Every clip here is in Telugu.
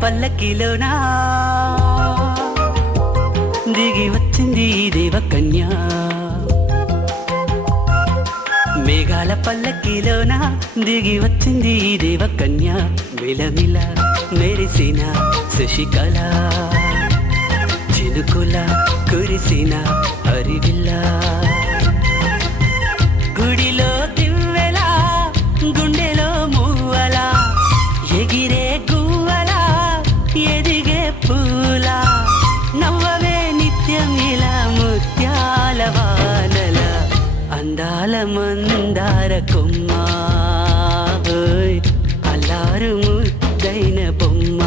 పల్లకిలోనా దిగి వచ్చింది దేవకన్య మేఘాల పల్లకిలోనా దిగి వచ్చింది దేవకన్య మిలమిల మెరిసిన శశికళ చినుకుల కురిసిన హరివిల్లా గుడిలో దివ్వెలా గుండెలో మూవలా ఎగిరే గువ్వలా ఎదిగే పూలా నవ్వవే నిత్యం ఇలా ముత్యాల వానల అందాల మందార కొమ్మ అల్లారు ముద్దైన బొమ్మ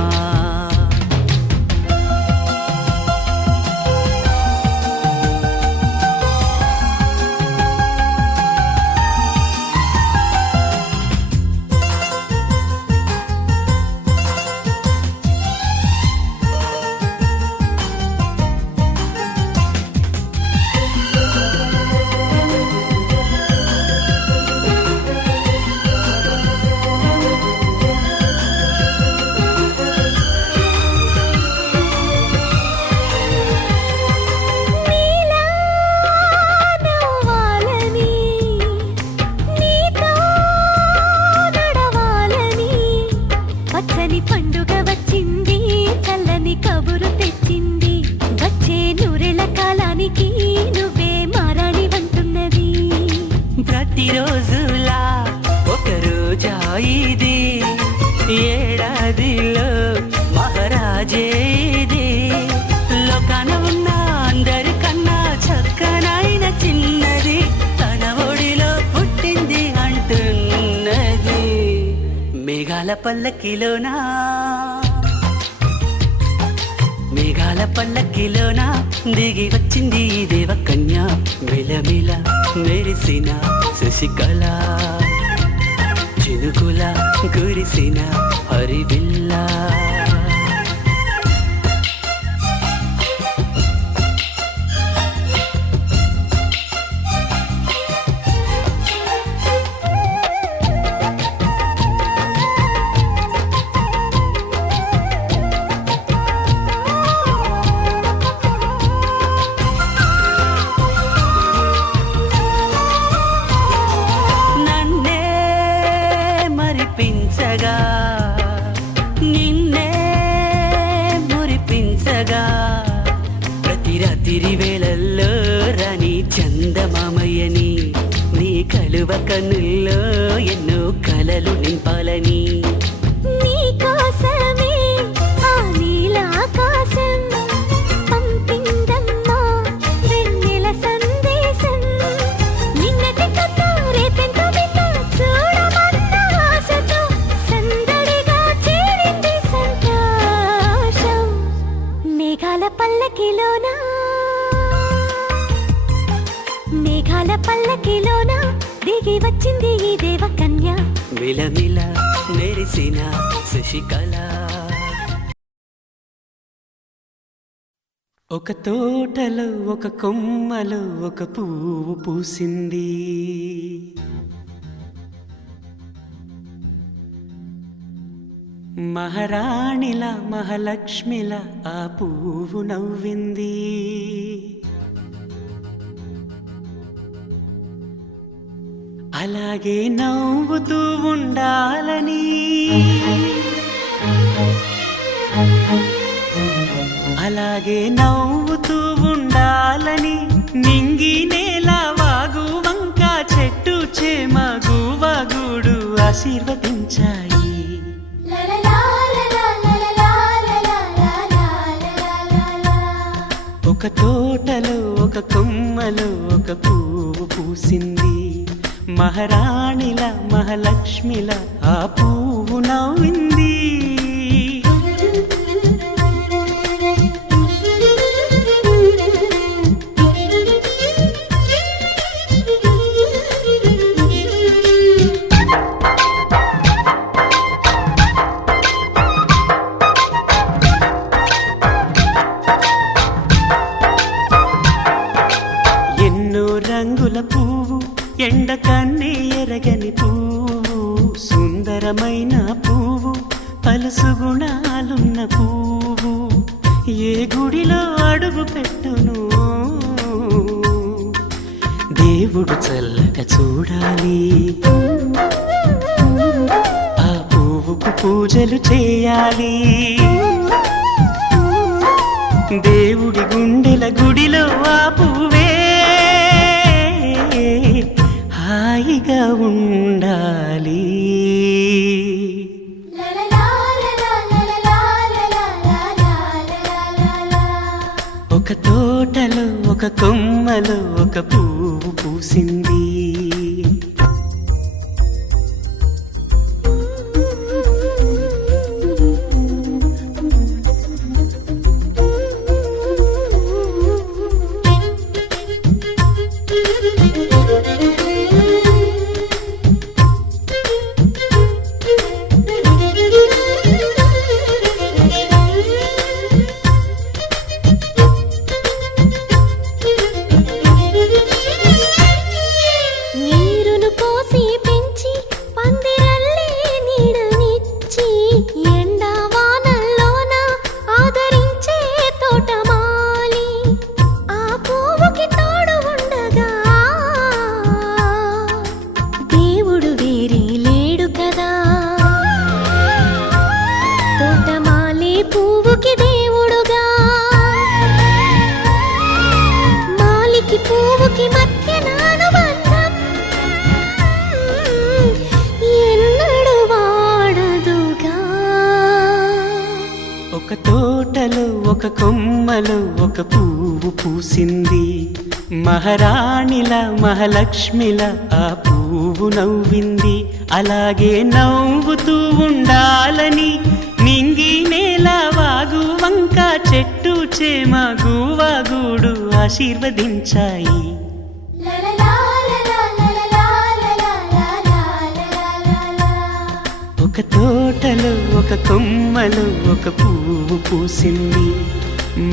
ప్రతిరోజులా ఒక రోజా ఇది ఏడాదిలో మహారాజే ఇది లోకాన ఉన్న అందరికన్నా చక్కనైన చిన్నది తన ఒడిలో పుట్టింది అంటున్నది మేఘాల పల్లకిలోనా మేఘాల పల్లకిలోనా దిగి వచ్చింది దేవకన్య మిలమిల మెరిసిన శశికళ చినుకుల కురిసిన హరివిల్లా నిన్నే మురిపించగా ప్రతి రాత్రి వేళల్లో రాణి చందమామయ్యని నీ కలువ కన్నుల్లో ఎన్నో కలలు నింపాలని మేఘాల పల్లకిలోనా దిగి వచ్చింది ఈ దేవకన్య మిలమిల మెరిసిన శశికళ ఒక తోటలో ఒక కొమ్మలో ఒక పువ్వు పూసింది మహారాణిలా మహాలక్ష్మిలా ఆ పువ్వు నవ్వింది అలాగే నవ్వుతూ ఉండాలని అలాగే నవ్వుతూ ఉండాలని నింగి నేల వాగు వంక చెట్టు చేమ గువగూడు ఆశీర్వదించాయి ఒక తోటలో ఒక కొమ్మలో ఒక పువ్వు పూసింది మహారాణిల మహాలక్ష్మిల ఆ పువ్వు నవ్వింది రంగుల పువ్వు ఎండ కన్నే ఎరగని పువ్వు సుందరమైన పువ్వు పలుసు గుణాలున్న పువ్వు ఏ గుడిలో అడుగు పెట్టును దేవుడు చల్లగా చూడాలి ఆ పువ్వుకు పూజలు చేయాలి దేవుడి గుండెల గుడిలో ఆ పువ్వే హాయిగా ఉండాలి ఒక తోటలో ఒక కొమ్మలో ఒక పువ్వు పూసింది ఒక తోటలో ఒక కొమ్మలో ఒక పువ్వు పూసింది మహారాణిలా మహాలక్ష్మిలా ఆ పువ్వు నవ్వింది అలాగే నవ్వుతూ ఉండాలని నింగి నేల వాగు వంక చెట్టు చేమ గువాగూడు ఆశీర్వదించాయి ఒక తోటలో ఒక కొమ్మలో ఒక పువ్వు పూసింది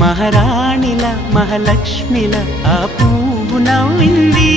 మహారాణిలా మహాలక్ష్మిలా ఆ పువ్వు నవ్వింది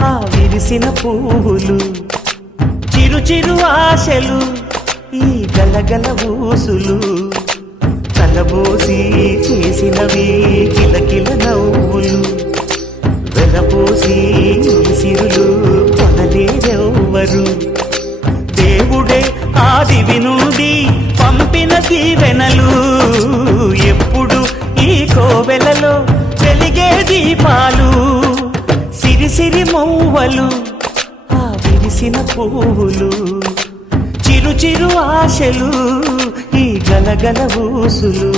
ఆ విరిసిన పువ్వులు చిరు చిరు ఆశలు ఈ గలగల ఊసులు కలబోసి చేసినవి కిలకిల నవ్వులు వెలబోసి సిరులు కొనలేరెవ్వరు దేవుడే ఆదివి నుండి పంపిన దీవెనలు ఎప్పుడు ఈ కోవెలలో వెలిగే దీపాలు సిరి మౌవలు ఆ విరిసిన పువ్వులు చిరు చిరు ఆశలు ఈ గలగల ఊసులు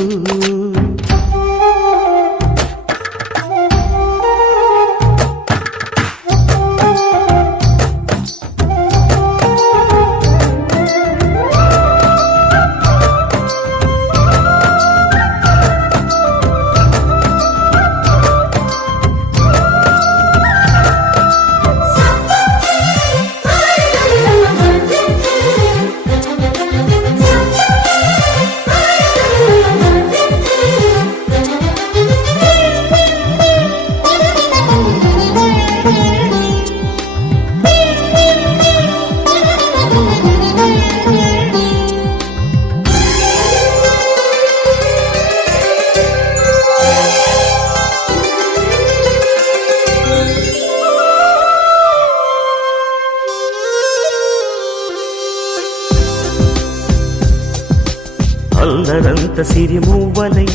అల్లరంత సిరిమూవలై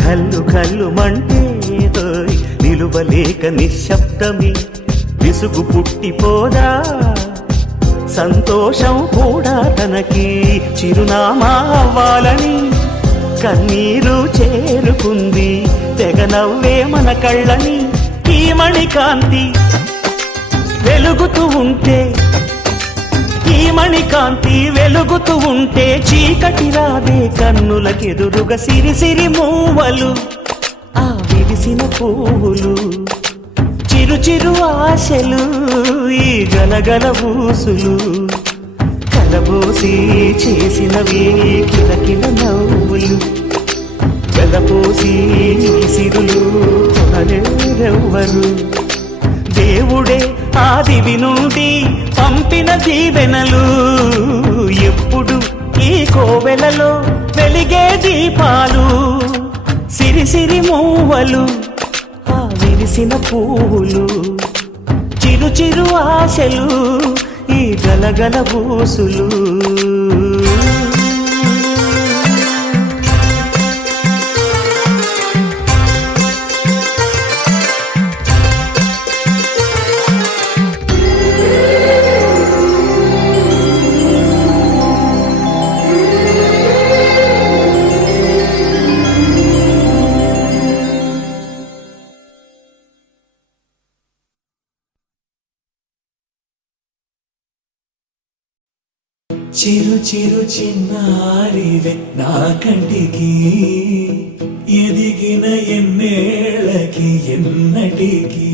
గల్లు గల్లు మంటే నిలువలేక నిశ్శబ్దమి విసుగు పుట్టిపోదా సంతోషం కూడా తనకి చిరునామా అవ్వాలని కన్నీరు చేరుకుంది తెగ నవ్వే మన కళ్ళని ఈ మణికాంతి వెలుగుతూ ఉంటే ఈ మణికాంతి వెలుగుతూ ఉంటే చీకటి రాదే కన్నులకెదురుగా సిరి సిరి మూవలు ఆ విరిసిన పువ్వులు చిరు చిరు ఆశలు ఈ గలగల ఊసులు కలబోసి చేసినవి కిలకిల నవ్వులు వెలపోసి సిరులు కొనలేరెవ్వరు దేవుడే ఆదివి నుండి పంపిన దీవెనలు ఎప్పుడు ఈ కోవెలలో వెలిగే దీపాలు సిరి సిరి మూవలు ఆ విరిసిన పువ్వులు చిరు చిరు ఆశలు ఈ గలగల ఊసులు చిరు చిరు చిన్నారివే నా కంటికి ఎదిగిన ఎన్నేళ్ళకి ఎన్నటికి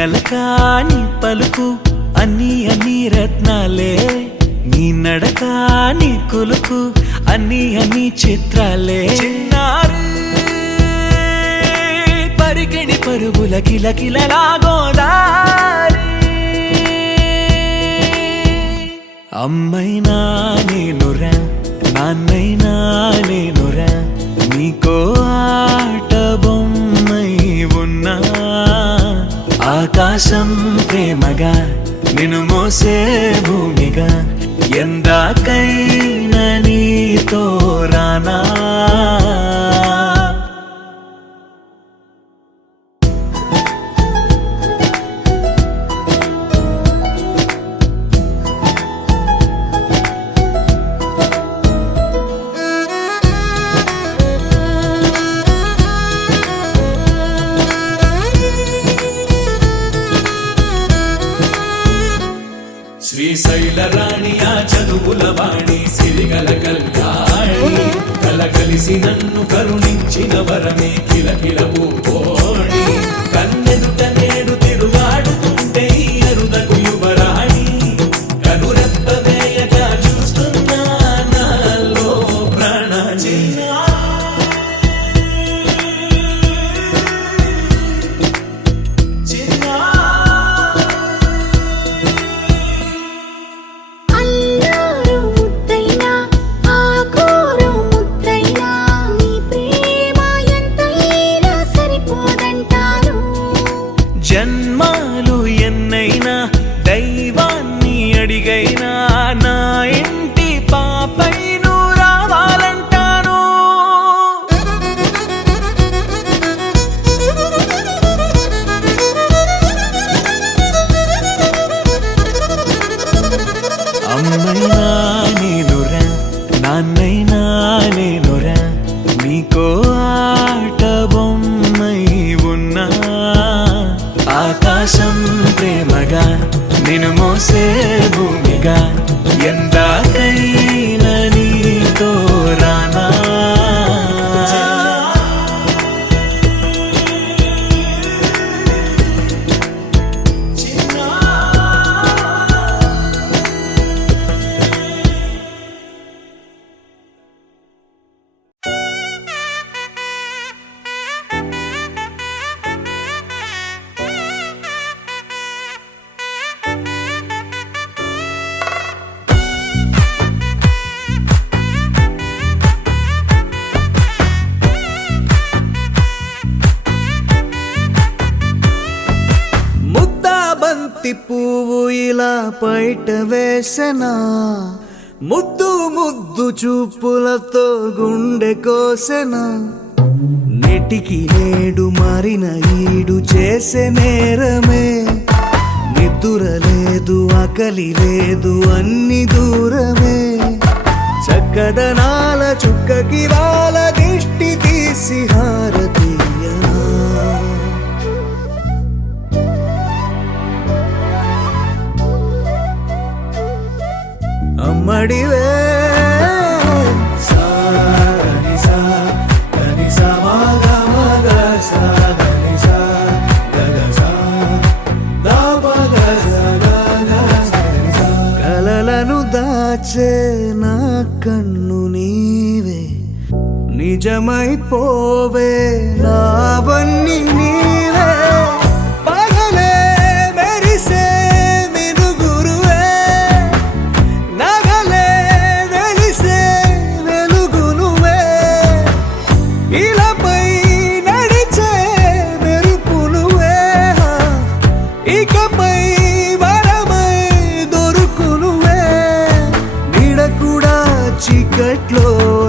అలకాని పలుకు అన్ని అన్ని రత్నాలే నీ నడక నీ కులుకు అన్ని అన్ని చిత్రాలే చిన్నారు పరికిణి పరుగుల కిలకిలలాగోదారి అమ్మైనా నేనురా నాన్నైనా నేనురా నీకో ఆట బొమ్మై ఉన్నా ఆకాశం ప్రేమగా నిన్ను మోసే భూమిగా ఎందాకైనా నీతో రానా శ్రీశైల రాణి ఆ చదువుల వాణి సిరిగల కళ్యాణి కలగలిసి నన్ను కరుణించిన వరమే కిలకిల పూకోణి కన్నెదుట నేడు తిరుగాడుతుంటే అరుదకు యువరాణి కనురెప్ప వేయగా చూస్తున్నా నాలో ప్రాణ జన్మాలు ఎన్నైనా దైవాన్ని అడిగైనా నా ఇంటి పాపై నువ్వు రావాలంటాను అమ్మైనా నేనురా నాన్నైనా నేనురా నీకో ఆట బొమ్మై ఉన్నా ఆకాశం ప్రేమగా నిన్ను మోసే భూమిగా ఎందాకైనా నీతో రానా బంతి పువ్వు ఇలా బయట వేసెనా ముద్దు ముద్దు చూపులతో గుండె కోసెనా నెటికి నేడు మారిన ఈడు చేసే నేరమే నిద్ర లేదు ఆకలి లేదు అన్ని దూరమే చక్కదనాల చుక్కకి వాళ్ళ దిష్టి తీసి హారతీయనా అమ్మడివే కలలను దాచే నా కన్ను నీవే నిజమైపోవే నావన్నీ నీవే పగలే మెరిసే మినుగురువే నగలే వెలిసే వెలుగునువే ఇలాపై నడిచే మెరుపునువే ఇకపై వరమై దొరుకునువే నీడ కూడా చీకట్లో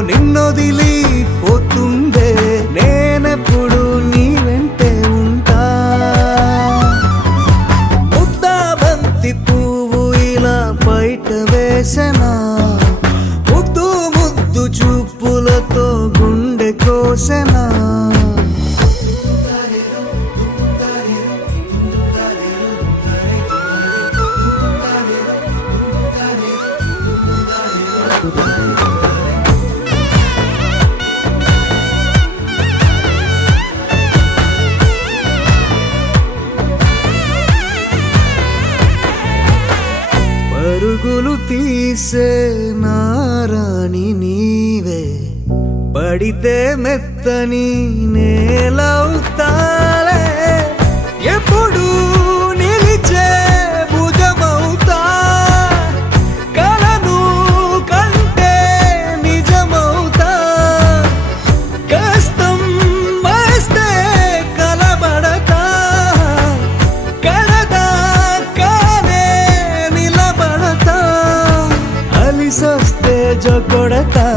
నిన్నొదిలి పోతుందే నేనెప్పుడు నీ వెంటే ఉంటా ముద్దా బంతి పువ్వు ఇలా బయట వేసెనా ముద్దు ముద్దు చూపులతో గుండె కోసెనా పరుగులు తీసే నారాణి నీవే పడితే మెత్తని నేలవుతాలే ఎప్పుడు నిలిచే భుజమవుతా కలను కంటే నిజమవుతా కష్టం వస్తే కలబడతా కడదాకానే నిలబడతా అలిసొస్తే జో కొడతా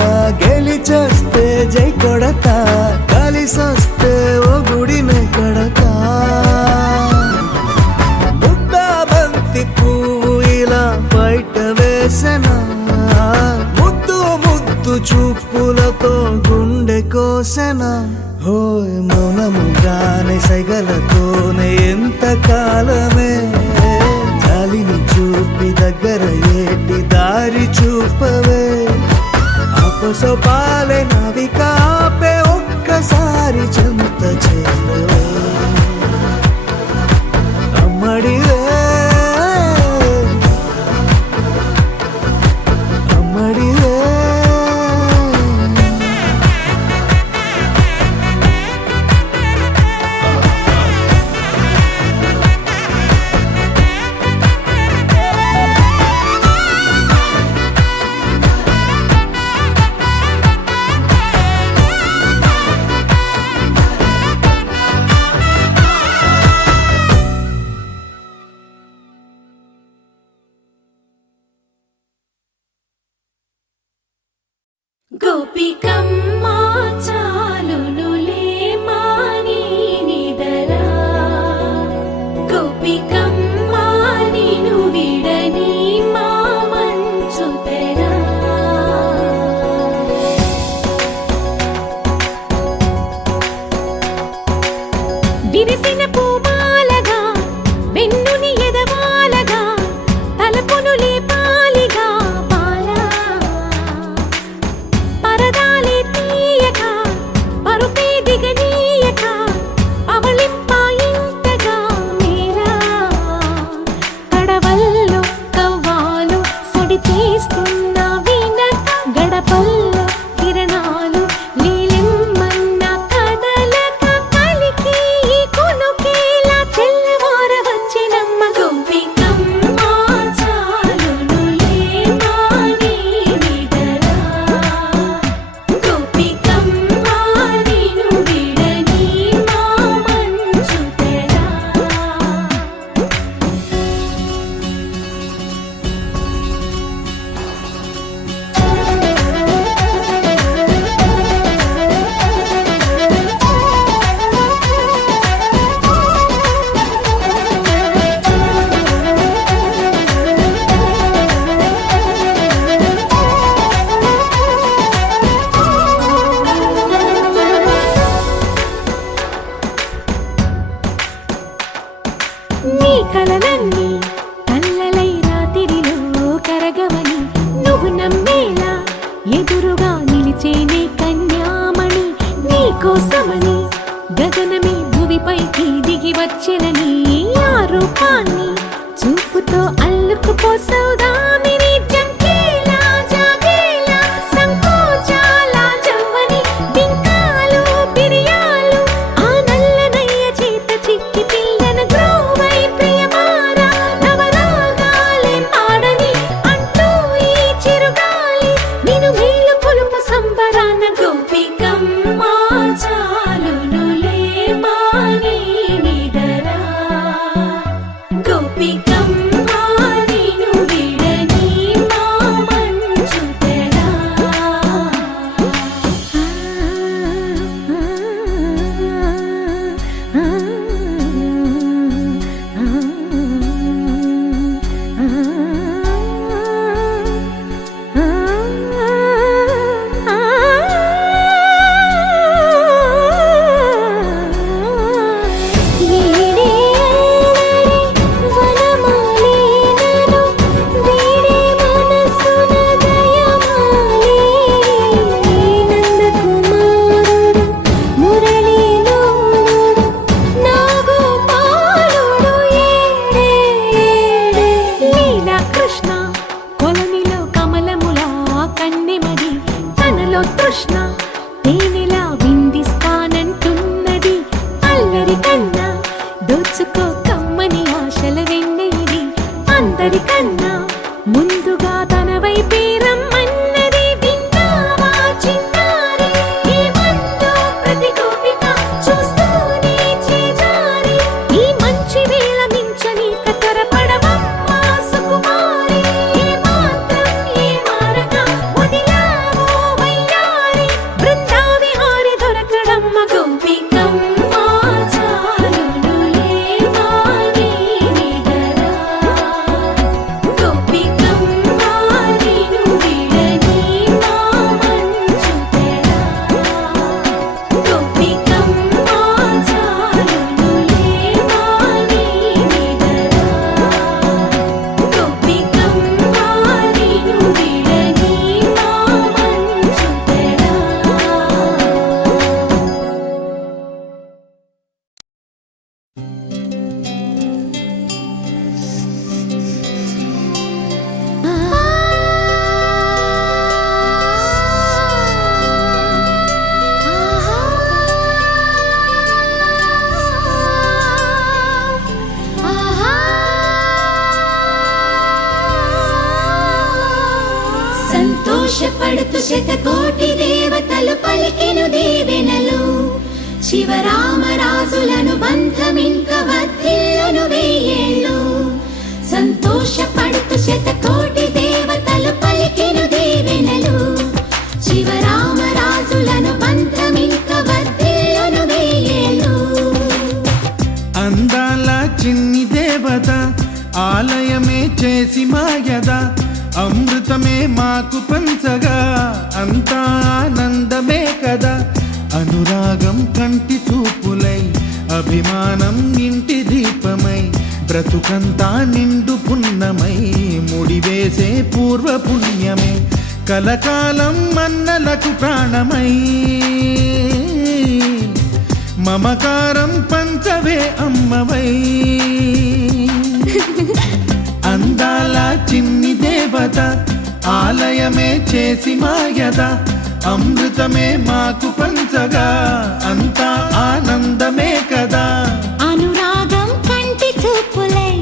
గెలిచొస్తే జై కొడతా కలిసొస్తే ఓ గుడినే కడతా ముద్దా బంతి పువ్వు ఇలా బయట వేసెనా ముద్దు ముద్దు చూపులతో గుండె కోసెనా హోయ్ మౌనముగానే సైగలతోనే ఎంత కాలమే జాలిని చూపి దగ్గర ఏటి దారి చూపవే అపసోపాలే నావికాపే ఒక్కసారి చెంత చేరవే అమ్మడివే అమ్మడివే గోపికమ్మ చాలునులే మాని నిదరా గోపికమ్మ నిను విడని మా మంచుతరా విరిసిన పూమాలగా వెన్నుని ఎదవాలగా తలపును లేపాలిగా పరదాలే నీ కలలన్నీ కల్లలై రాత్రిలో కరగవని నువ్వు నమ్మేలా ఎదురుగా నిలిచేనే కన్యామణి నీ కోసమని గగనమే భువిపైకి దిగి వచ్చెనని ఆ రూపాన్ని చూపుతో అల్లుకుపోసౌదామిని జంకేలా జాగేలా సంకోచాల జవ్వని బింకాలు బిరియాలు ఆ నల్లనయ్య చేత చిక్కి పిల్లన గ్రోవై ప్రియమారా నవరాగాలే పాడని అంటూ ఈ చిరుగాలి నిన్ను మేలు కొలుపు సంబరాన గోపికమ్మ చాలునులే మాని నిదరా గోపికమ్మ నిన్ను విడని మా మంచు తెరా కృష్ణ తేనెలా విందిస్తానంటున్నది అల్లరి కన్నా దోచుకో కమ్మని ఆశల వెన్నెయిది అందరికన్నా ముందుగా తన వైపే రమ్మన్నది విన్నావా చిన్నారి ఏమందో ప్రతి గోపిక చూస్తూనే చేజారి ఈ మంచి వేళ మించని కతరపడవమ్మా సుకుమారి ఏ మాత్రం ఏ మారక వదిలావో వయ్యారి బృందావిహారి దొరకడమ్మ గోపికమ్మ చాలునులే మాని నిదరా గోపికమ్మ నిన్ను విడని మా మంచు తెరా గోపికమ్మ చాలునులే మాని నిదరా గోపికమ్మ నిన్ను విడని మా మంచు తెరా సంతోషపడుతు శతకోటి దేవతలు పలికెను దీవెనలు శివరామరాజులను బంధమింక వర్ధిల్లును వెయ్యేళ్ళు సంతోషపడుతు శతకోటి దేవతలు పలికెను దీవెనలు శివరామరాజులను బంధమింక వర్ధిల్లును వెయ్యేళ్ళు అందాల చిన్ని దేవత ఆలయమే చేసి మాయద అమృతమే మాకు పంచగా అంతా ఆనందమే కదా అనురాగం కంటి చూపులై అభిమానం ఇంటి దీపమై బ్రతుకంతా నిండు పున్నమై ముడివేసే పూర్వ పుణ్యమే కలకాలం మన్నలకు ప్రాణమై మమకారం పంచవే అమ్మవై అందాల చిన్ని దేవత ఆలయమే చేసి మాయద అమృతమే మాకు పంచగా అంతా ఆనందమే కదా అనురాగం కంటి చూపులై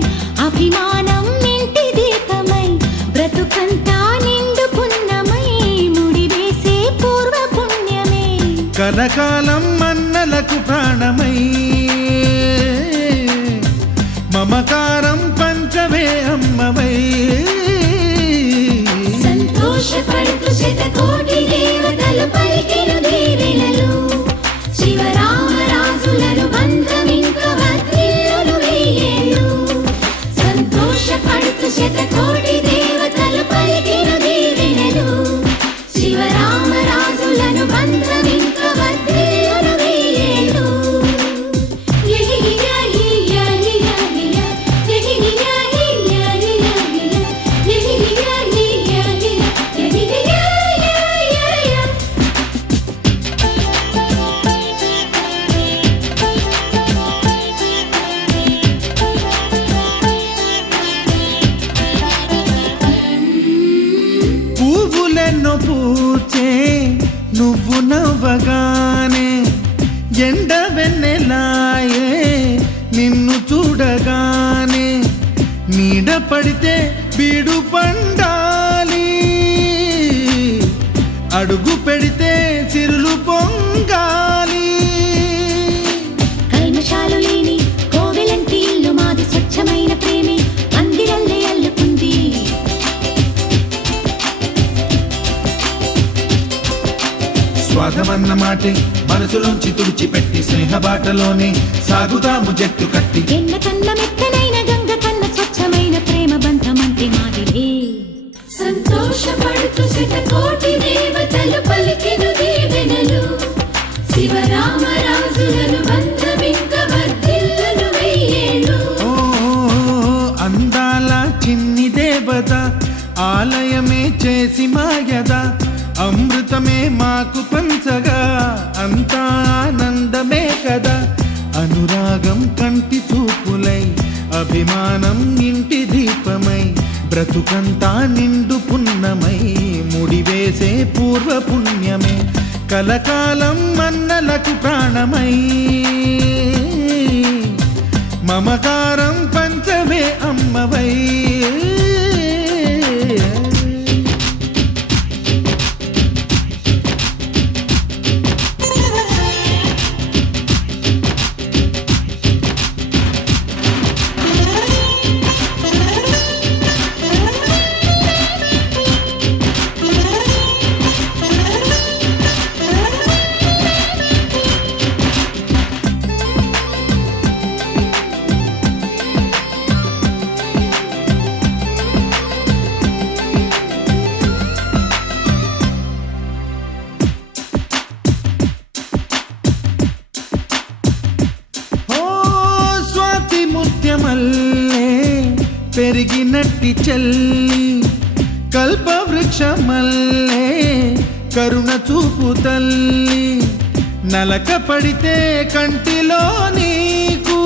అభిమానం ఇంటి దీపమై బ్రతుకంతా నిండు పున్నమై ముడివేసే పూర్వ పుణ్యమే కలకాలం మన్నలకు ప్రాణమై మమకారం పంచవే అమ్మవై సంతోషపడుతు శతకోటి దేవతలు పలికెను దీవెనలు శివరామరాజులను బంధమింక వర్ధిల్లును వెయ్యేళ్ళు సంతోషపడుతు శతకోటి దేవతలు పలికెను దీవెనలు శివరామరాజులను బంధమింక వర్ధిల్లును వెయ్యేళ్ళు పూచే నువ్వు నవ్వగానే ఎండ వెన్నెలాయే నిన్ను చూడగానే నీడ పడితే బీడు పండాలి అడుగు పెడితే సిరులు పొంగాలి కల్మషాలు లేని కోవెలంటి ఇల్లు మాది స్వచ్ఛమైన ప్రేమే అందిరల్లే అల్లుకుంది స్వాగమన్న మాటే మనసులోంచి తుడిచిపెట్టి స్నేహబాటలోనే సాగుదాము జట్టు కట్టి ఎన్న కన్న మెత్తనైన గంగ కన్న స్వచ్ఛమైన ప్రేమ బంధమంటే మాదిలే సంతోషపడుతూ శతకోటి దేవతలు పలికెను దీవెనలు శివరామరాజులను బంధమింక వర్ధిల్లును వెయ్యేళ్ళు ఓ అందాల చిన్ని దేవత ఆలయమే చేసి మాయద అమృతమే మాకు పంచగా అంతా ఆనందమే కదా అనురాగం కంటి చూపులై అభిమానం ఇంటి దీపమై బ్రతుకంతా నిండు పున్నమై ముడివేసే పూర్వ పుణ్యమే కలకాలం మన్నలకు ప్రాణమై మమకారం పంచవే అమ్మవై పెరిగినట్టి చెల్లి కల్పవృక్షమల్లే కరుణ చూపు తల్లి నలక పడితే కంటిలో నీకు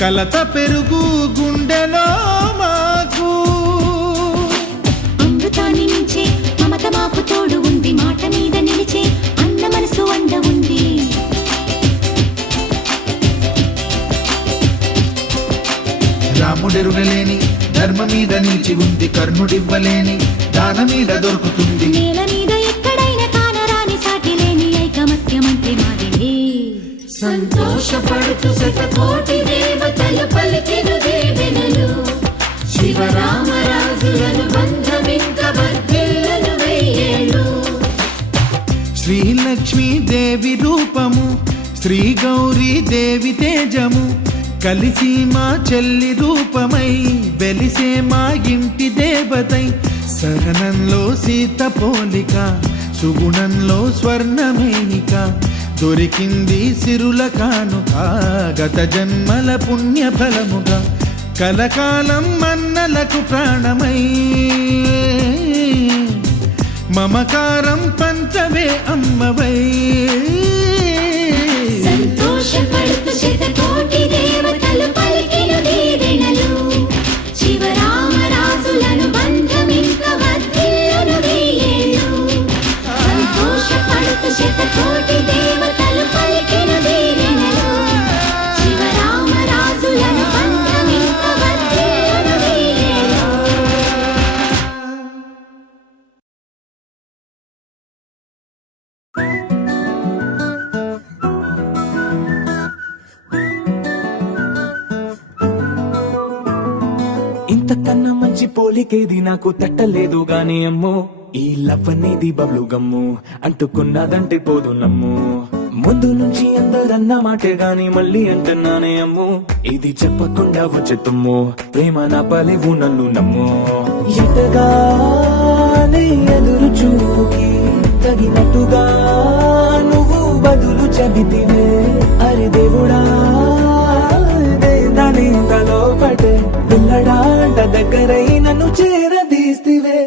కలత పెరుగు గుండెలో మాకు అమృతాన్ని మించే మమత మాకు తోడు ఉంది మాట మీద నిలిచే అన్న మనసు అండ ఉంది రాముడెరుగలేని ధర్మ మీద నిలిచి ఉంది కర్ణుడివ్వలేని దాన మీద దొరుకుతుంది నేల మీద ఎక్కడైనా కానరాని సాటి లేని ఐకమత్యమంటే మాదిలే సంతోషపడుతూ శతకోటి దేవతలు పలికెను దీవెనలు శివరామరాజులను బంధమింక వర్ధిల్లును వెయ్యేళ్ళు శ్రీలక్ష్మీ దేవి రూపము శ్రీ గౌరీ దేవి తేజము కలిసి మా చెల్లి రూపమై వెలిసే మా ఇంటి దేవతై సహనంలో సీత పోలిక సుగుణంలో స్వర్ణమేనిక దొరికింది సిరుల కానుక గత జన్మల పుణ్య ఫలముగా కలకాలం మన్నలకు ప్రాణమై మమకారం పంచవే అమ్మవై సంతోషపడుతూ శతకోటి దేవతలు పలికెను దీవెనలు శివరామరాజులను బంధమింక వర్ధిల్లును వెయ్యేళ్ళు సంతోషపడుతూ శతకోటి దేవతలు పలికెను దీవెనలు శివరామరాజులను బంధమింక వర్ధిల్లును వెయ్యేళ్ళు ఇంతకన్నా మంచి పోలికేది నాకు తట్టలేదు గాని అమ్మో ఈ లవ్ అనేది బబ్లు గమ్ము అంటుకున్నదంటే పోదు నమ్ము ముందు నుంచి అందరన్న మాటే గాని మళ్ళీ అంటున్నానే అమ్ము ఇది చెప్పకుండా వచ్చే తుమ్ము ప్రేమ నా పలేవు నన్ను నమ్ము ఎటగానే ఎదురు చూకి తగినట్టుగా నువ్వు బదులు చెబితివే అరే దేవుడా దానిలో పడే పిల్లడాంట దగ్గరై నన్ను చేరదీస్తివే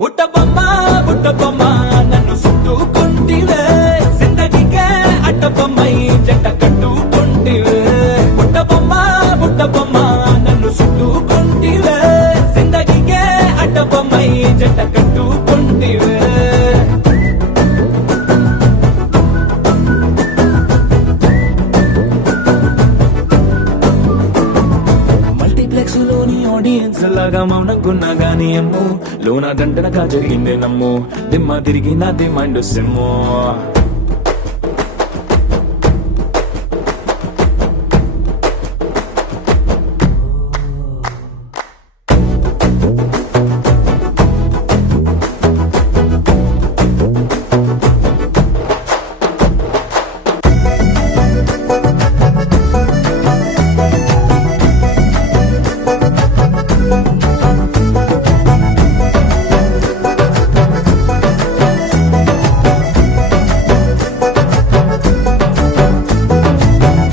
బుట్ట బొమ్మ నన్ను చుట్టుకుంటివే జిందగీకే అట్ట బొమ్మై జంట కట్టుకుంటివే బుట్ట బొమ్మ నన్ను చుట్టుకుంటివే జిందగీకే అట్ట బొమ్మై జంట కట్టు బానిసలాగా మౌనంకున్నా గానీ అమ్ము లోన దండనగా జరిగిందే నమ్ము దిమ్మ తిరిగి నాది మైండ్ సిమ్ము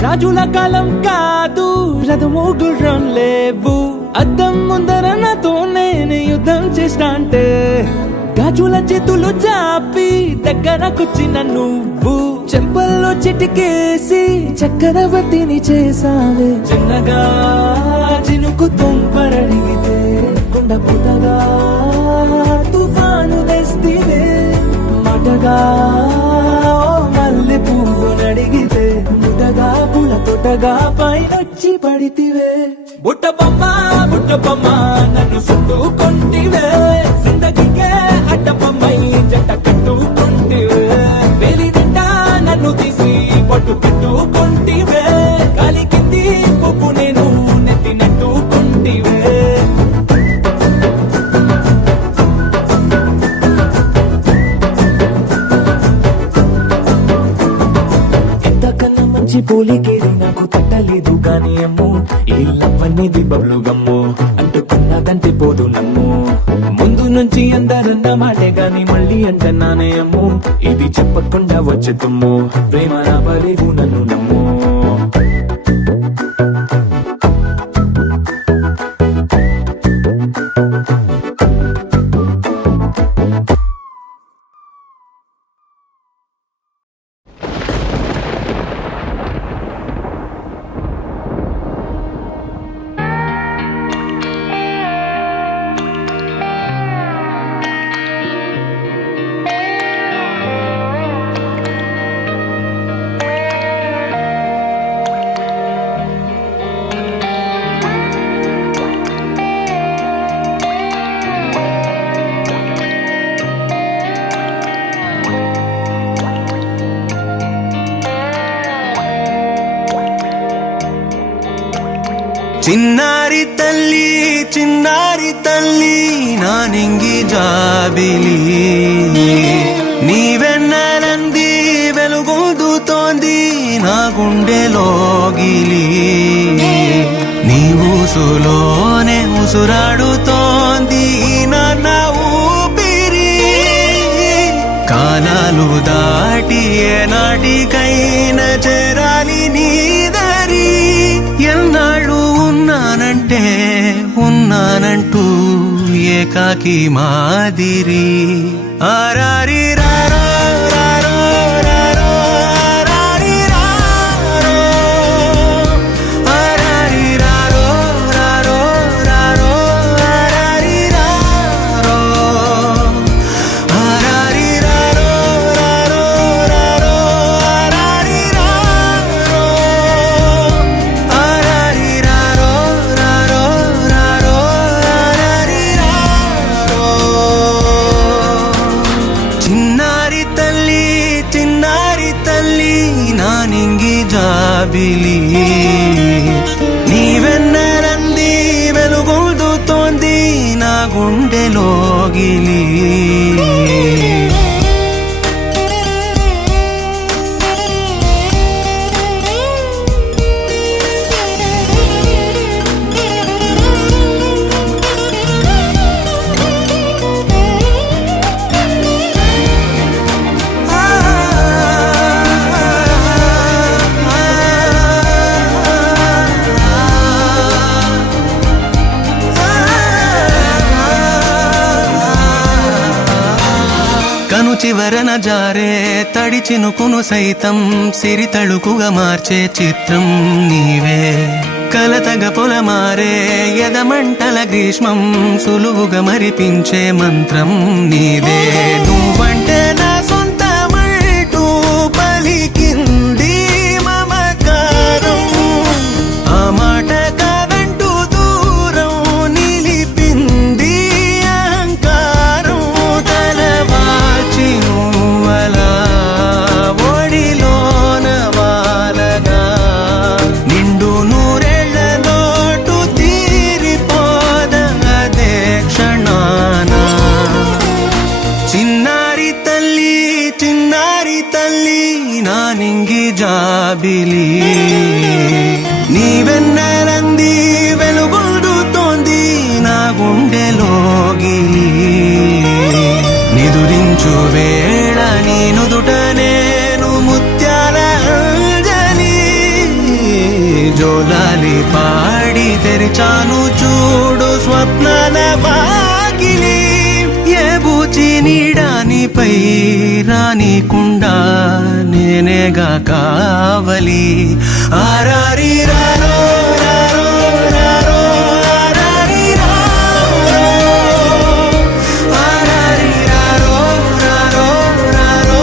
రాజుల కాలం కాదు రథము గుర్రం లేవు అద్దం ముందర నాతో నేను యుద్ధం చేస్తా అంటే గాజుల చేతులు చాపి దగ్గరకొచ్చిన నువ్వు చెంపల్లో చిటికేసి చక్రవర్తిని చేసావే చిన్నగా చినుకు తుంపరడిగితే కుండ పుటగా తుఫాను తెస్తివే మాటగా మల్లె పువ్వు నడిగితే ముటగా పుల తొటగా పైనొచ్చి పడితివే బుట్ట బొమ్మ నన్ను చుట్టుకొంటివే జిందగీకే అడ్డపమ్మై జంట కట్టుకొంటివే వేలి నిండా నన్ను తీసి పట్టు పెట్టుకొంటివే గాలి కింది పువ్వు నేను నెత్తినట్టుకొంటివే పోలికేది నాకు తట్టలేదు కానీ అమ్ము ఈ లవ్ అనేది బబ్లు గమ్ము అంటుకున్నదంటే పోదు నమ్ము ముందు నుంచి అందరన్న మాటే గాని మళ్ళీ అంటున్నానే అమ్ము ఇది చెప్పకుండా వచ్చే తుమ్ము ప్రేమ నా పరేగు నన్ను నమ్ము చిన్నారి తల్లి నా నింగి జాబిలి నీవెన్నెలంది వెలుగొందుతోంది నా గుండెలోగిలి నీ ఊసులోనే ఉసురాడుతోంది నా ఊపిరి కాలాలు దాటి ఏనాటికైనా చేరాలి నీ దరి ఎన్నాళ్ళు ఉన్నానంటూ ఏకాకి మాదిరి ఆరారి రారో రారో రారో ఆరారి రారో ఆరారి రారో రారో రారో ఆరారి రారో ఆరారి రారో రారో రారో ఆరారి రారో ఆరారి రారో రారో రారో ఆరారి రారో చిన్నారి తల్లి నా నింగి జాబిలి నీవెన్నెలంది వెలుగొందుతోంది నా గుండెలోగిలి కను చివరన జారే తడి చినుకును సైతం సిరి తళుకుగా మార్చే చిత్రం నీవే కలతగ పొలమారే ఎదమంటల గ్రీష్మం సులువుగా మరిపించే మంత్రం నీదే నువ్వంటే నా సొంతమంటూ పలికింది మమకారం ఆ మాట కాదంటూ దూరం నిలిపి తెరిచాను చూడు స్వప్నాల వాకిలి ఏ బూచి నీడానిపై రానికుండా నేనేగా కావలి ఆరారి రారో రారో రారో ఆరారి రారో ఆరారి రారో రారో రారో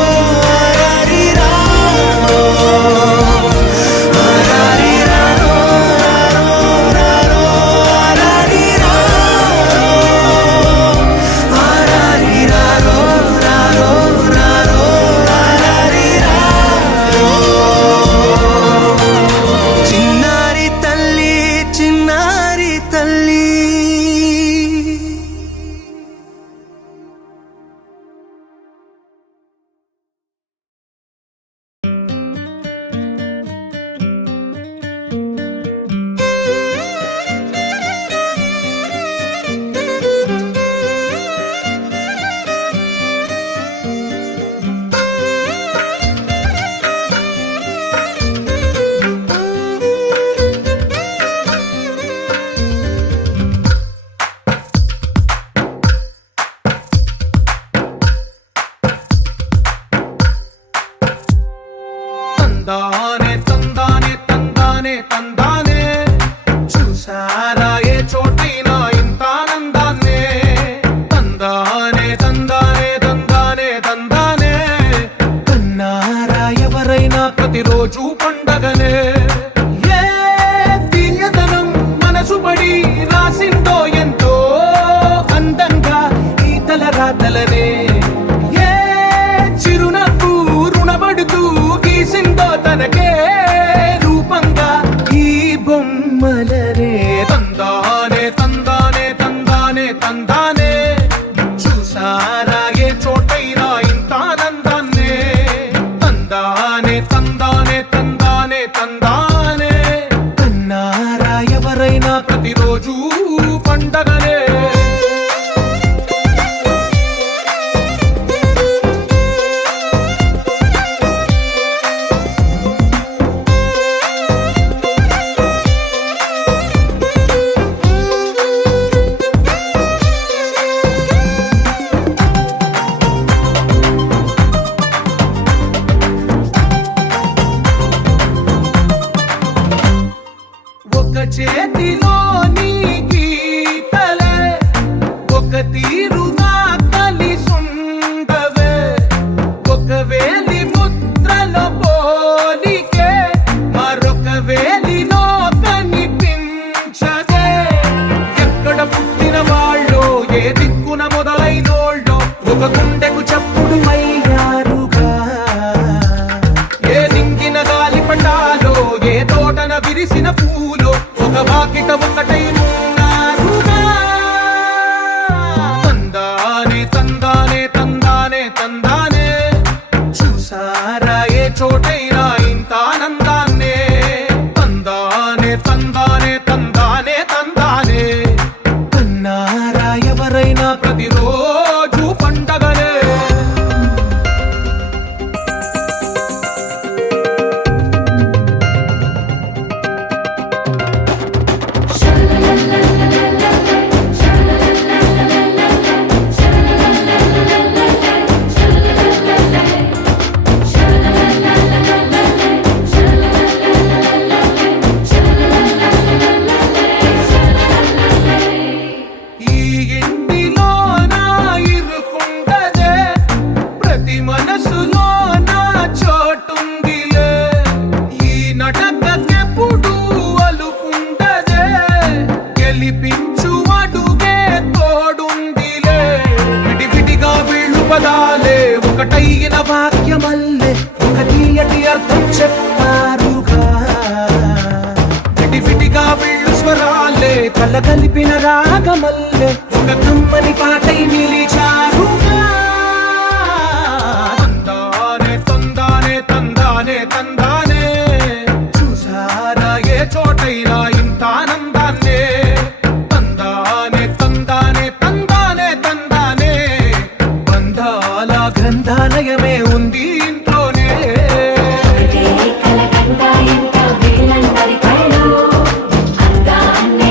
ఆరారి రారో ఆరారి రారో రారో ఆరారి రారో ఆరారి రారో రారో రారో ఆరారి రారో చిన్నారి తల్లి చిన్నారి తల్లి తందానే తందానే తందానే తందానే చూసారా ఏ చోటైనా ఇంత ఆనందాన్నే తందానే తందానే తందానే తందానే కన్నారా ఎవరైనా ప్రతిరోజు పండగనే ఏ తీయదనం మనసు పడి రాసిందో ఎంతో అందంగా ఈ తల రాతలనే ఏ చిరునవ్వు రుణపడుతూ గీసిందో తనకే రూపంగా ఈ బొమ్మలనే తందానే తందానే తందానే తందానే చూసారా ఏ చోటైనా ఇంత ఆనందాన్నే తందానే తందానే తందానే తందానే కన్నారా ఎవరైనా ప్రతిరోజు పండగనే ఒక చేతిలో నీ గీతలే ఒక తీరుగా కలిసుండవే ఒక వేలి ముద్రలో పోలికే మరొక వేలిలో కనిపించదే ఎక్కడ పుట్టిన వాళ్ళో ఏ దిక్కున మొదలైనోళ్ళో ఒక గుండెకు చప్పుడు అయ్యారుగా ఏ దింగిన గాలి పటాలో ఏ తోటన విరిసిన పూలో ఒక వాకిట ఒకటై ఉన్నారుగా తందానే తందానే తందానే తందానే చూసారా ఏ చోటైనా ఇంత ఆనందాన్నే తందానే తందానే తందానే తందానే కన్నారా ఎవరైనా ప్రతిరోజు పండగనే ఈ ఇంటిలో నా ఇరుకుండదే ప్రతి మనసులో నా చోటుందిలే ఈ నటకెప్పుడు అలుకుండదే గెలిపించు అడుగే తోడుందిలే విడివిడిగా వీళ్ళు పదాలే ఒకటైన వాక్యమల్లే ఒక తీయటి అర్థం చెప్పారుగా విడివిడిగా వీళ్ళు స్వరాలే కల కలిపిన రాగమల్లే ఒక కమ్మని పాటై నిలిచారుగా తందానే తందానే తందానే తందానే చూసారా ఏ చోటైనా ఇంత ఆనందాన్నే తందానే తందానే తందానే తందానే బంధాల గ్రంథాలయమే ఉంది ఇంట్లోనే కలగంట ఎంత వీళ్ళందరి కళ్ళు అందాన్నే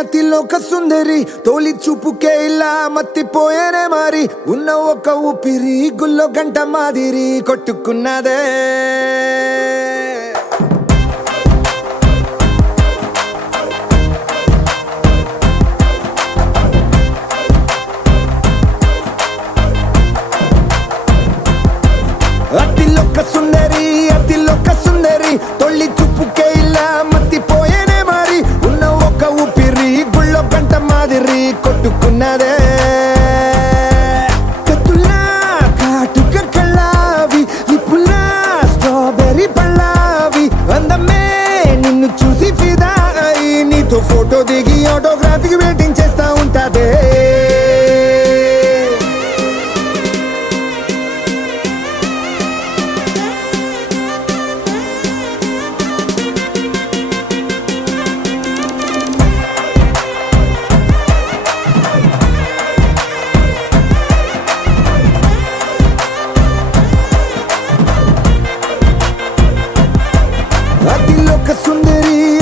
అతిలోక సుందరి తోలి చూపుకే ఇలా మత్తిపోయేనే మారి ఉన్న ఒక ఊపిరి గుల్లో గంట మాదిరి కొట్టుకున్నదే అతిలోక సుందరి తొలి చూపుకే ఇలా మత్తిపోయేనే మారి ఉన్న ఒక ఊపిరి గుళ్ళో గంట మాదిరి కొట్టుకున్నదే కత్తులా కాటుక కళ్ళావి నిప్పులా స్ట్రాబెర్రీ పళ్ళావి అందమే నిన్ను చూసి ఫిదా అయి నీతో ఫోటో దిగి ఆటోగ్రాఫీకి వెయిటింగ్ చేస్తా ఉంటాదే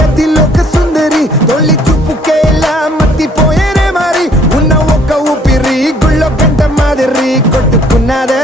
అతిలోక సుందరి తొలి చూపుకే ఇలా మత్తిపోయేనే మారి ఉన్న ఒక ఊపిరి గుళ్ళో గంట మాదిరి కొట్టుకున్నదే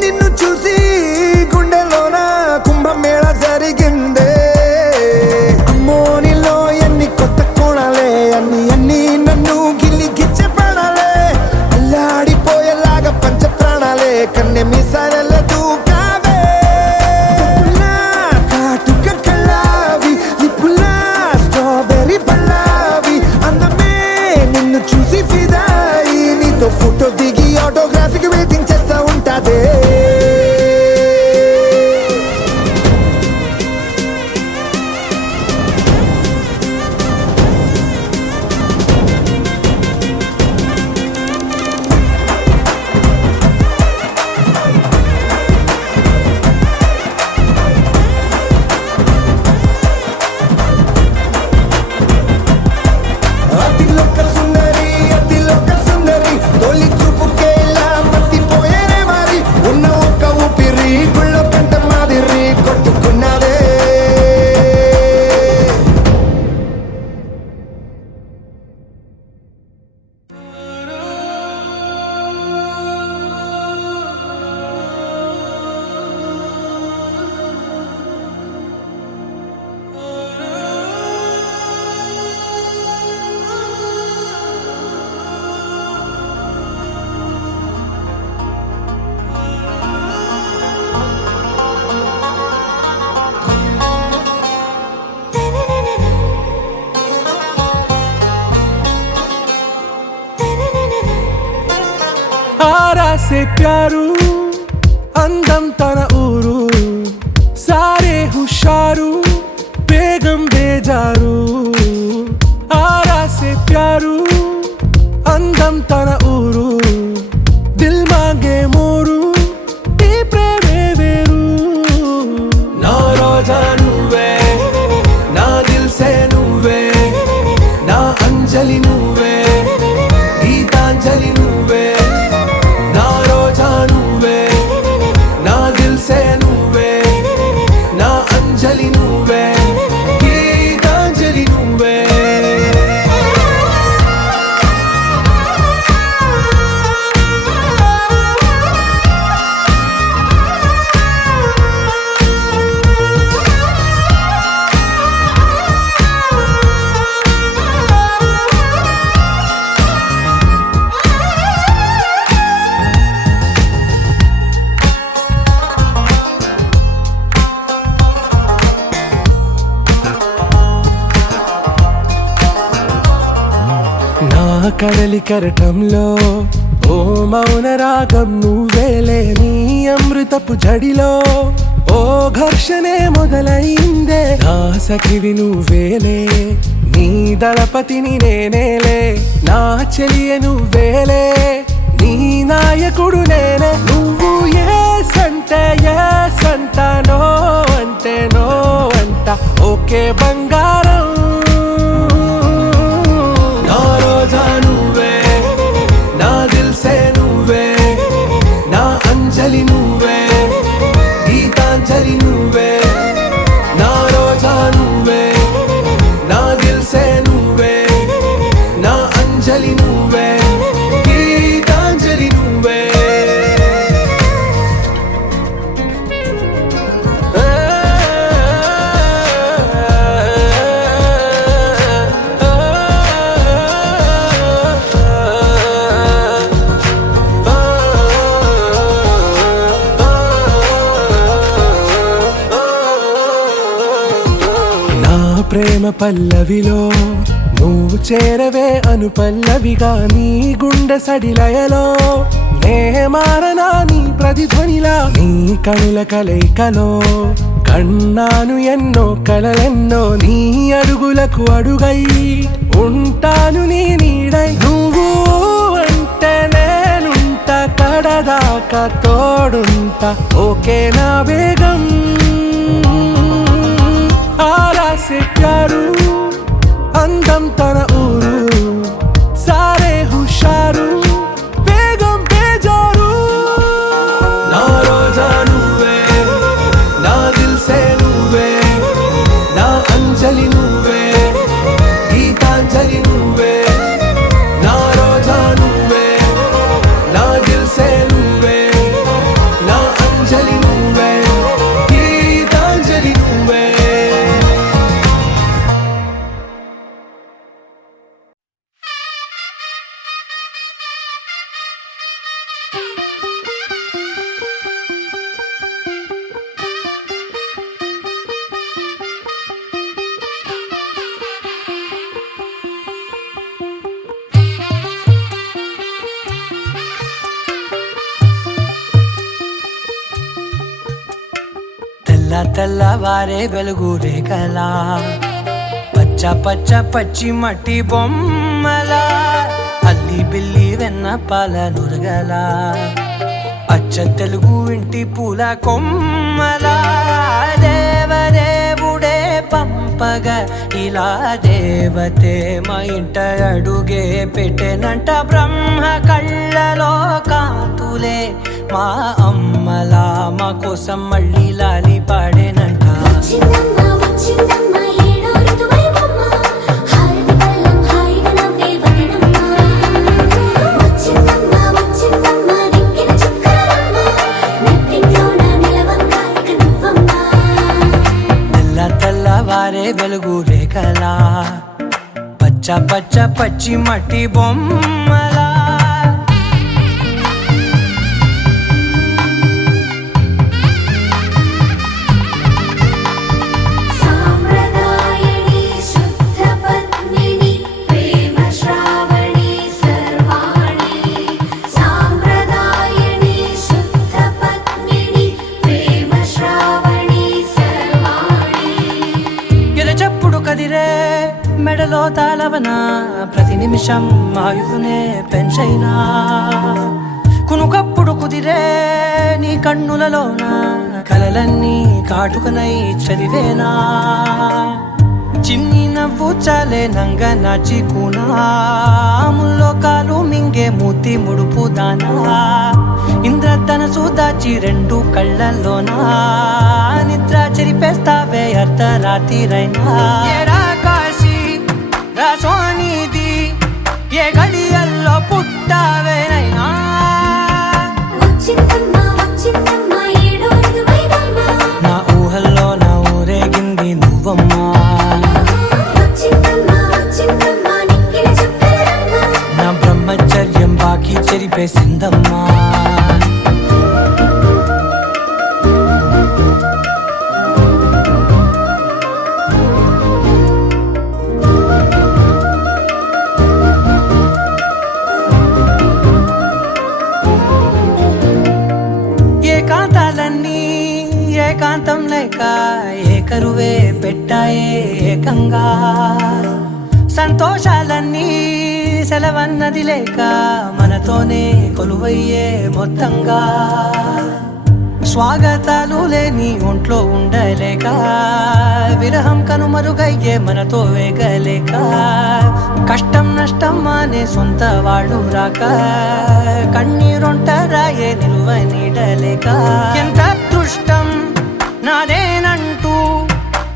నిన్ను చూసి గుండెలోన కుంభమేళ జరిగిందే అమ్మో నీలో ఎన్ని కొత్త కోణాలే అన్ని నన్ను గిల్లిగిచ్చే ప్రాణాలే అల్లాడిపోయేలాగా పంచ ప్రాణాలే కన్నె మీసాల దూకావే కాటుక కళ్ళావి నిప్పులా స్ట్రాబెర్రీ పళ్ళావి అందమే నిన్ను చూసి ఫిదాయి నీతో ఫోటో దిగి ఆటోగ్రాఫీకి వెయిటింగ్ చేస్తా ఉంటాదే అతిలోక సుందరి తొలి చూపుకే ఇలా మత్తిపోయేనే మారి ఉన్న ఒక ఊపిరి గుళ్ళో గంట మాదిరి కొట్టుకున్నదే आरा से प्यारू అందం తన ఊరు సారే హుషారు బేగం బేజారు ఆరా సే ప్యారు అందం తన ఊరు దిల్ మాంగే మోరు ఈ ప్రేమే వేరు నా రోజా నువ్వే నా దిల్ సే నువ్వే నా అంజలి నువ్వే గీతాంజలి నువ్వే నా రోజా నువ్వే నా దిల్ సే నువ్వే నా అంజలి నువ్వే గీతాంజలి నువ్వే కడలి కెరటంలో ఓ మౌన రాగం నువ్వేలే, నీ అమృతపు జడిలో ఓ ఘర్షణే మొదలైందే, నా సఖివి నువ్వేలే, నీ దళపతిని నేనేలే, నా చెలియ నువ్వేలే, నీ నాయకుడు నేనే. నువ్వు ఏ సంట నో అంటే నో అంట, ఓకే బంగారం. నా రోజా నువ్వే, నా దిల్సే నువ్వే, నా అంజలి నువ్వే, గీతాంజలి నువ్వే. నా రోజా నువ్వే, నా దిల్సే నువ్వే, నా అంజలి నువ్వే, గీతాంజలి నువ్వే. నా ప్రేమ పల్లవిలో నువ్వు చేరవే అను పల్లవిగా, నీ గుండె సడిలయలో నే మారనా నీ ప్రతిధ్వనిలా, నీ కనుల కలయికలో కన్నాను ఎన్నో కలలెన్నో, నీ అడుగులకు అడుగై ఉంటాను నీ నీడై. నువ్వు అంటే నేనుంట కడదాకా తోడుంటా, ఓకే నా వేగం. ఆరా సే ప్యారు అందం తన ఊరు, సారే హుషారు బేగం బేజారు. నా రోజా నువ్వే, నా దిల్సే నువ్వే, నా అంజలి నువ్వే, గీతాంజలి నువ్వే. నా రోజా నువ్వే, నా దిల్సే నువ్వే, నా అంజలి నువ్వే, గీతాంజలి నువ్వే. తెల్లవారే వెలుగు రేఖలా, పచ్చ పచ్చ పచ్చి మట్టి బొమ్మలా, అల్లి బిల్లి వెన్న పాల నురగలా, అచ్చ తెలుగు ఇంటి పూల కొమ్మలా, దేవదేవుడే పంపగా ఇలా దేవతే మా ఇంట అడుగే పెట్టెనంట, బ్రహ్మ కళ్ళలో కాంతులే మా అమ్మలా, మా కోసం మళ్ళీ లాలి పాడేనంట. వచ్చిందమ్మా వచ్చిందమ్మా ఏడో ఋతువైవమ్మ, హారతి పళ్ళం హాయిగా నవ్వే వదనమ్మ. వచ్చిందమ్మా వచ్చిందమ్మా దిక్కిన చుక్కలమ్మ, నెట్టింట్లోన నిలవంగా ఇక నువ్వమ్మా. తెల్లవారే వెలుగు రేఖలా, పచ్చ పచ్చ పచ్చి మట్టి బొమ్మలా. సాంప్రదాయని శుద్ధ పద్మిని ప్రేమ శ్రావణి సర్వాణి, సాంప్రదాయని శుద్ధ పద్మిని ప్రేమ శ్రావణి సర్వాణి. ఎరచప్పుడు కదిరే మెడలో తాళవన, ప్రతి నిమిషం ఆయువునే పెంచైనా, కునుకప్పుడు కుదిరే నీ కన్నులలోన కలలన్నీ కాటుకనై చదివేనా, చిన్ని నవ్వు చాలే నంగ నాచి కూనాముల్లో కాలు మింగే మూతి ముడుపు దానా, ఇంద్రధనసు దాచి రెండు కళ్ళల్లోనా, నిద్ర చెరిపేస్తావే అర్ధరాత్రిరైనా. ఏడా కాశీ రాసోనిది ఏ గడియల్లో పుట్టావేనైనా. వచ్చిందమ్మా వచ్చిందమ్మా ఏడో ఋతువైవమ్మ, నా ఊహల్లో నా ఊరేగింది నువ్వమ్మా. వచ్చిందమ్మా వచ్చిందమ్మా నిక్కిన చుక్కలమ్మ, నా బ్రహ్మచర్యం బాకీ చెరిపేసిందమ్మా. ఏకాంతం లేక ఏకరువే పెట్టాయే ఏకంగా సంతోషాలన్నీ సెలవన్నది లేక మనతోనే కొలువయ్యే మొత్తంగా స్వాగతాలు లేని ఒంట్లో ఉండలేక విరహం కనుమరుగయ్యే మనతో వేగలేక కష్టం నష్టం అనే సొంత వాళ్ళు రాక కన్నీరొంటరాయే నిలువ నీడలేక ఎంత అదృష్టం నాదేనంటూ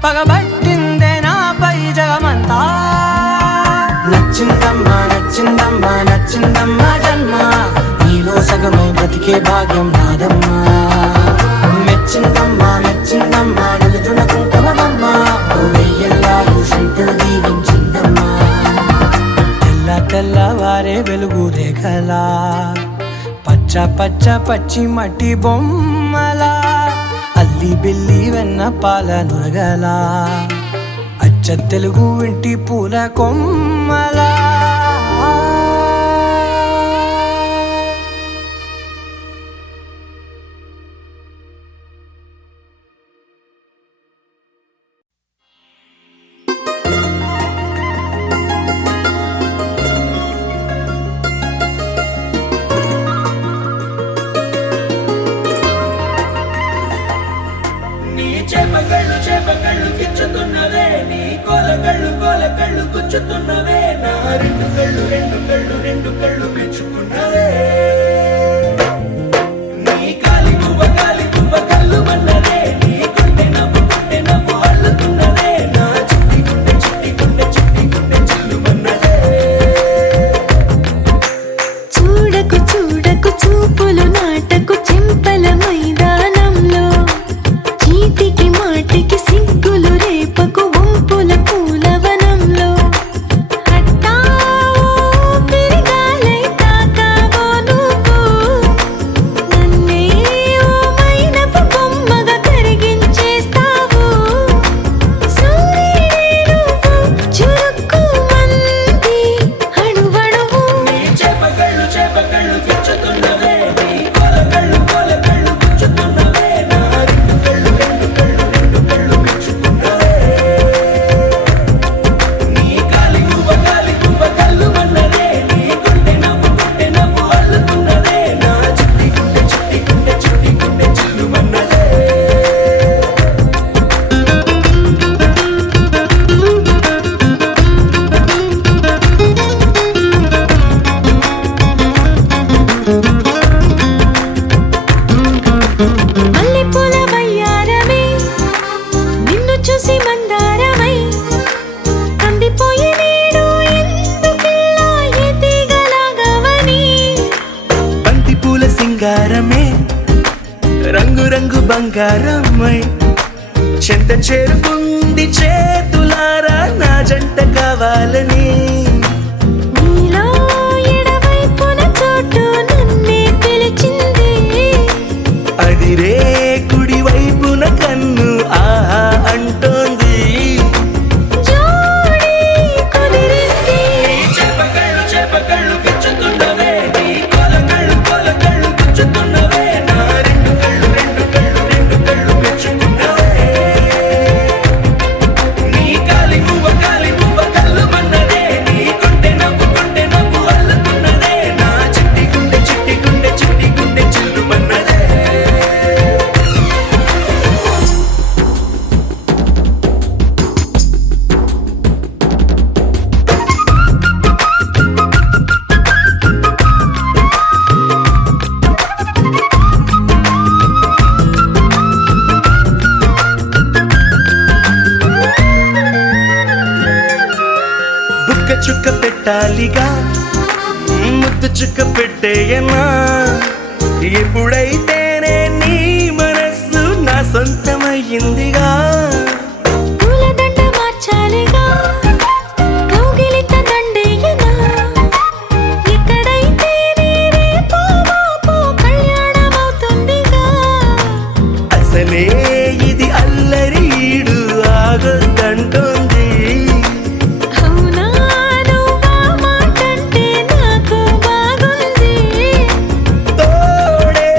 పగబట్టిందే నాపై జగమంతా నచ్చిందమ్మా నచ్చిందమ్మా నచ్చిందమ్మా జన్మ నీలో సగమై బ్రతికే భాగ్యం నాదమ్మా మెచ్చిందమ్మా మెచ్చిందమ్మా నిలుచున కుంకుమమ్మా వెయ్యల్లాలు శంకులు దీవించిందమ్మా తెల్ల తెల్లవారే వెలుగు రేఖలా పచ్చ పచ్చ పచ్చి మట్టి బొమ్మలా అల్లి బిల్లి వెన్న పాల నురగలా అచ్చ తెలుగు ఇంటి పూల కొమ్మలా చేపగళ్ళు కిచ్చుతున్నవే నీ కోలకళ్ళు గుచ్చుతున్నవే నా రెండు కళ్ళు మెచ్చుకున్నవే నీ కాలి పువ్వ కళ్ళు మన్నదే నీ గుండె నవ్వు అల్లుతున్నదే నా చిట్టి గుండె చిల్లు మన్నదే చూడకు చూపులు నాటకు చెంపల మైదానంలో చీటికి మాటికి సిగ్గులు రేపకు వంపుల పూలవనంలో హట్టావో పెరిగాలై తాకావో నువ్వు నన్నే ఓ మైనపు బొమ్మగా కరిగించేస్తావు సూర్యుడే నువ్వు చురుక్కు మంది అణువణువు నీ చేపగళ్ళు గిచ్చుతున్నవే నీ కోలకళ్ళు గుచ్చుతున్నవే నా రెండు కళ్ళు మెచ్చుకున్నవే నీ కాలి పువ్వ కళ్ళు మన్నదే నీ గుండె నవ్వు అల్లుతున్నదే నా చిట్టి గుండె చిల్లు మన్నదే మల్లెపూల వయ్యారమై నిన్ను చూసి మందారమై కందిపోయి నేడు ఎందుకిలా ఎదిగలాగవని బంతి పూల సింగారమే రంగు బంగారమై చెంత చేరుకుంది చేతులారా నా జంట కావాలని నీలో ఎడవైపున చోటు నన్నే పిలిచింది అదిరే కుడి వైపున కన్ను ఆహా అంటోంది జోడి కుదిరింది చేపగళ్ళు గిచ్చుతున్నవే నీ కోలకళ్ళు గుచ్చుతున్నవే నా రెండు కళ్ళు మెచ్చుకున్నవే నీ కాలి పువ్వ కళ్ళు మన్నదే నీ గుండె నవ్వు అల్లుతున్నదే నా చిట్టి గుండె చిల్లు మన్నదే బుక్క చుక్క పెట్టాలిగా ముద్దు చుక్క పెట్టేయనా ఎప్పుడైతేనే నీ మనస్సు నా సొంతమయ్యిందిగా పూలదండ మార్చాలిగా కౌగిలిత దండేయనా ఎక్కడైతే రేపో మాపో కళ్యాణమవుతుందిగా అసలే ఇది అల్లరి ఈడు ఆగొద్దంటోంది అవునా నువ్వా మాటంటే నాకు బాగుంది తోడే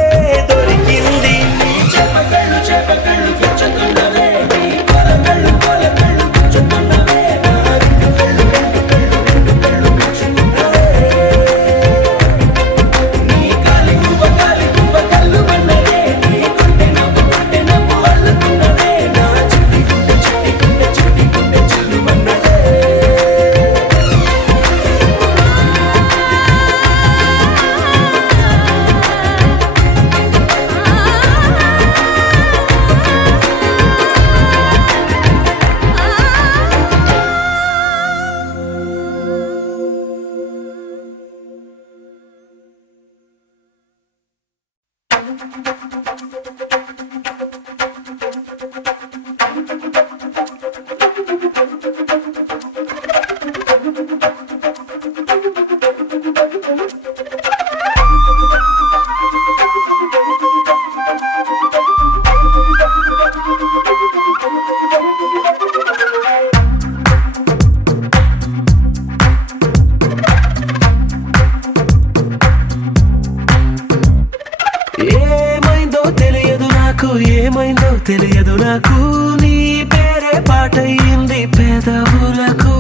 ఏమైందో తెలియదు నాకు నీ పేరే పాటయింది పెదవులకు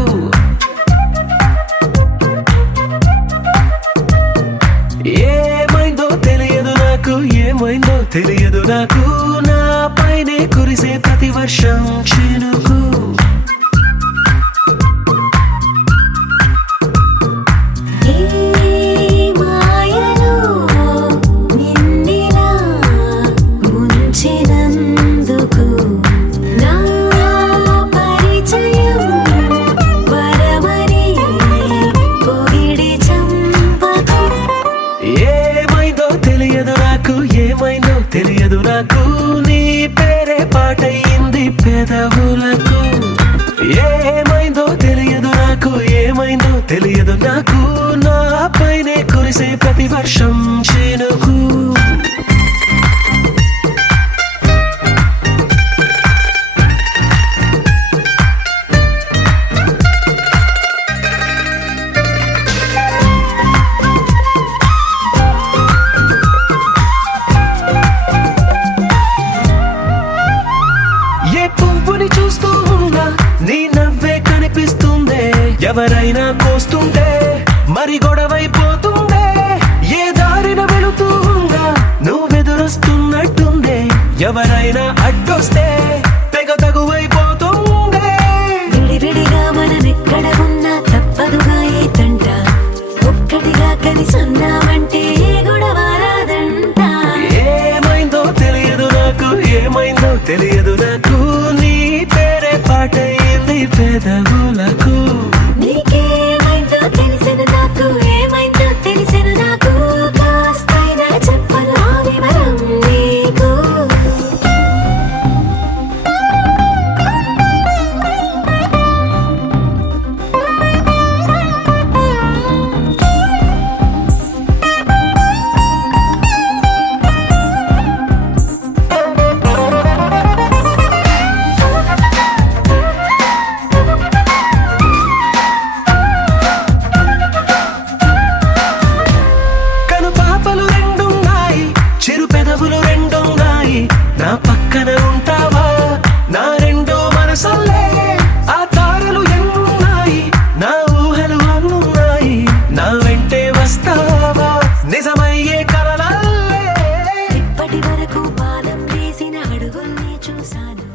ఏమైందో తెలియదు నాకు ఏమైందో తెలియదు నాకు నా పైనే కురిసే ప్రతి వర్షం చినుకు తెలియదు నాకు నీ పేరే పాటయింది పెదవులకు ఏమైందో తెలియదు నాకు ఏమైందో తెలియదు నాకు నా పైనే కురిసే ప్రతి వర్షం చినుకు ఎవరైనా కోస్తుంటే మరి గొడవైపోతుందే ఏ దారిన వెళుతుందా నువ్వెదురొస్తున్నట్టుందే ఎవరైనా అడ్డొస్తే తెగ తగువైపోతుందే విడివిడిగా మనమెక్కడ ఉన్నా తప్పదుగా ఏ తంట ఒక్కటిగా కలిసి ఉన్నామంటే గొడవ రాదంట ఏమైందో తెలియదు నాకు ఏమైందో తెలియదు నాకు నీ పేరే పాటయింది పెదవులకు నీకేమైందో తెలిసెను నాకు ఏమైందో తెలిసెను నాకు కాస్తైనా చెప్పను ఆ వివరం నీకు నా పక్కన ఉంటావా నా రెండో మనసల్లే ఆ తారలు ఎన్నున్నాయి నా ఊహలు అన్నున్నాయి నా వెంటే వస్తావా నిజమయ్యే కలలల్లే ఇప్పటి వరకు పాదం వేసిన అడుగుల్ని చూశాను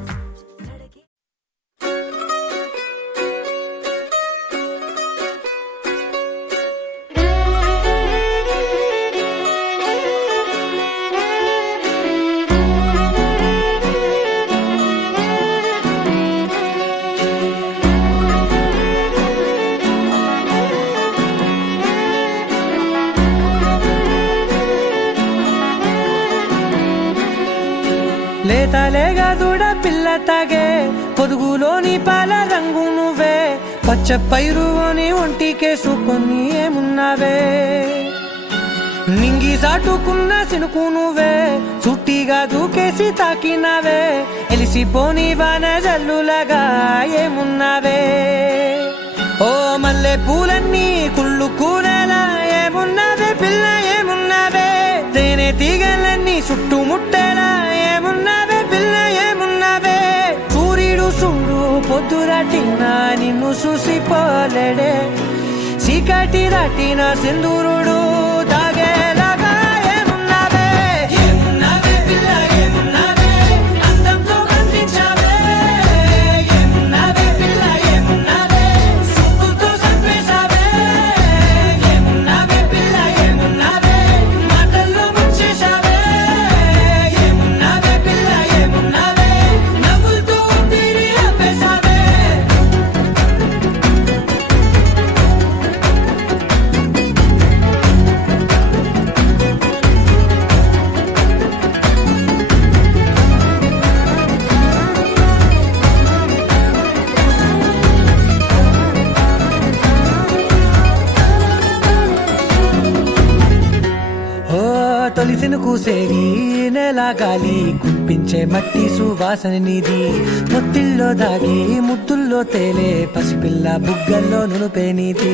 లేతలేగా దూడ పిల్ల తాగే పొదుగులోని పాల రంగు నువ్వే పచ్చ పైరు అని ఒంటికేసుకొని ఏమున్నావే నింగి సాటుకున్న సినుకు నువ్వే చుట్టిగా దూకేసి తాకినావే ఎలిసిపోని వాన జల్లులగా ఏమున్నావే ఓ మల్లె పూలన్నీ కుళ్ళు కూరలా ఏమున్నావే పిల్ల ఏమున్నావే తేనె తీగలన్నీ చుట్టుముట్టేలా ఏమున్నావే పిల్ల ఏమున్నావే సూర్యుడు చూడు పొద్దురాటిన నిన్ను చూసిపోలేడే చీకటి దాటిన సింధూరుడు తాగేలాగా ఏమున్నావే ఏమున్నావే పిల్ల ఏమున్నావే అందంతో కనిపించావే ఏమున్నావే పిల్ల ఏమున్నావే సుక్కుతో సంపేశావే ఏమున్నావే పిల్ల ఏమున్నావే మాటల్లో ముంచేశావే ఏమున్నావే పిల్ల ఏమున్నావే నవ్వులతో తిరిగి ఆపేశావే సినుకు సేరి నెల గాలి కుప్పించే మట్టి సువాసన నీది పొత్తిల్లో దాగి ముద్దుల్లో తేలే పసిపిల్ల బుగ్గల్లో నునుపే నీది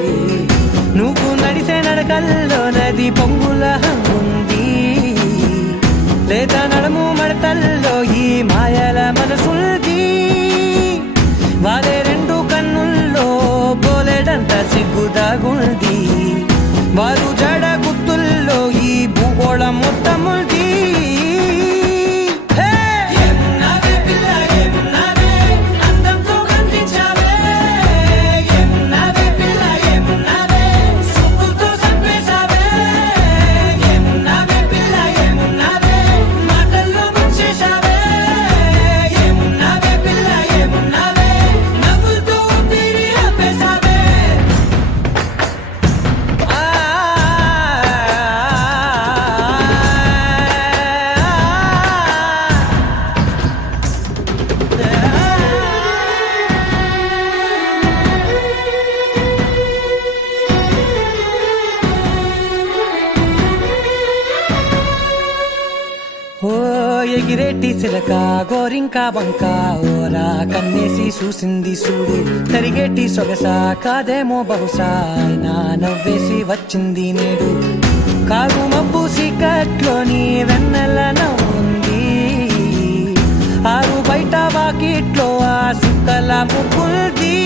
నువ్వు నడిసే నడకల్లో నది పొంగుల హంగుంది లేదా నడుము మడతల్లో ఈ మాయల మనసుల్ది వారే రెండు కన్నుల్లో బోలెడంత సిగ్గుదాగుంది వారు జడ గుత్తుల్లో ఈ భూగోళం మొత్తముంది ఎగిరేటి సిలక గోరింక వంక ఓరా కన్నేసి చూసింది చూడు తరిగేటి సొగస కాదేమో బహుశా అయినా నవ్వేసి వచ్చింది నేడు కారు మబ్బు సీకట్లోని వెన్నెల నవ్వుంది ఆరు బయట వాకిట్లో ఆ సుక్కల ముగ్గుల్ది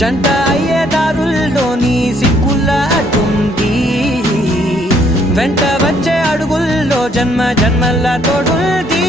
జంట అయ్యే దారుల్లోని సిగ్గుల అడ్డుంది వెంట వచ్చే అడుగుల్లో జన్మ జన్మల తోడుల్ది